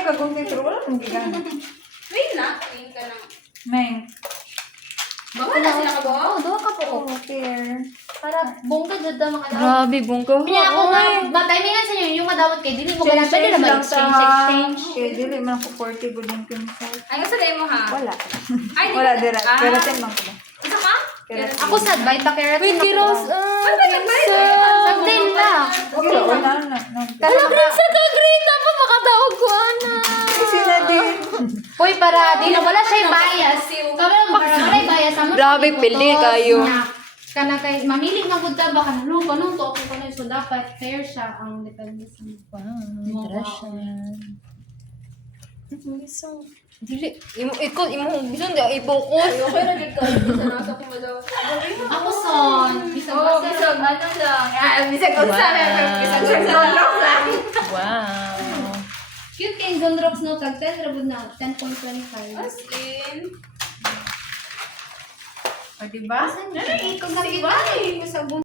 Ay, kagunting pero wala nang gigana. Wait na. Tingin ka ng... May. Bawal na sila ka ba? Oo, doon ka po. Oh, fair. Para bongga dyan daw makadawat. Grabe, bongga. Kaya ako nga, timingan sa inyo, yung madawat kayo, dili mo kailangan, pwede naman exchange. Okay, dili man ako 40 good yung pinsan. Ay, gusto na mo ha? Wala. Ay, di Wala ka- dira. Ah. Keratin man ko ba? Isa ka? Keratin. Ako sad, Vita Keratin. Wait, Kiros. Sagdin ba? Okay, wala na. Wala green sa ka-green. Dapat makatawag ko, ana. Sila din. Hoy, para di na wala siya bias. Para wala bias. Grabe, pili kayo. Kana kay mamili na gud ka ba kana lupa no to ako kana so dapat fair siya ang depende sa Wow, drasyan. Dili, ikaw, gusto nila i-focus. Okay na din kayo. Bisa nasa ko madawat. ako son bisag Oo, basta bisag ano lang. Ah, bisag unsa na. Bisag sunrock lang. Wow. cute kay Zonrox no tag 10 rabud na 10.25. As in. O, diba? Sige, ikaw na